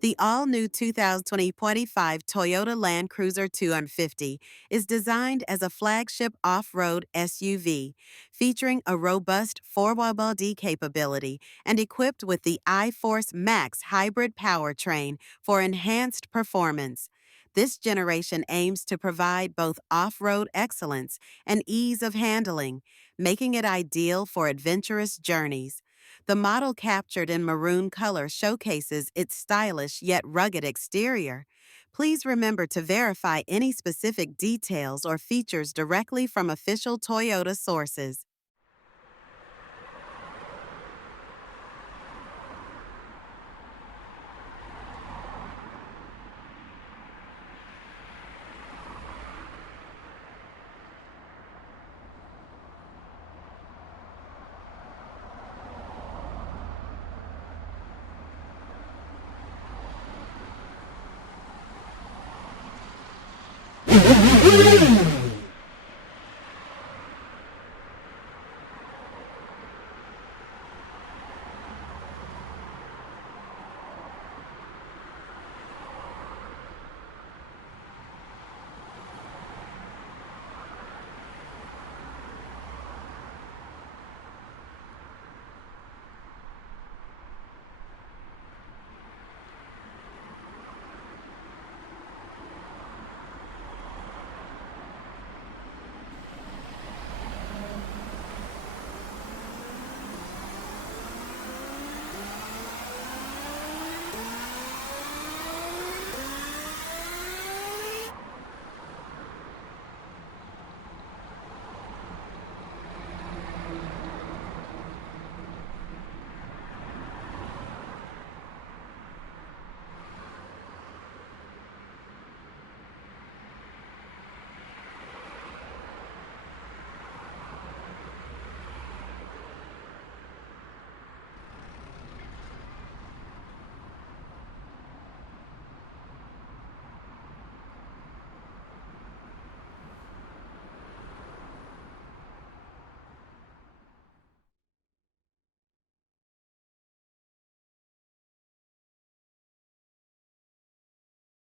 The all-new 2025 Toyota Land Cruiser 250 is designed as a flagship off-road SUV, featuring a robust 4WD capability and equipped with the iForce Max hybrid powertrain for enhanced performance. This generation aims to provide both off-road excellence and ease of handling, making it ideal for adventurous journeys. The model captured in maroon color showcases its stylish yet rugged exterior. Please remember to verify any specific details or features directly from official Toyota sources.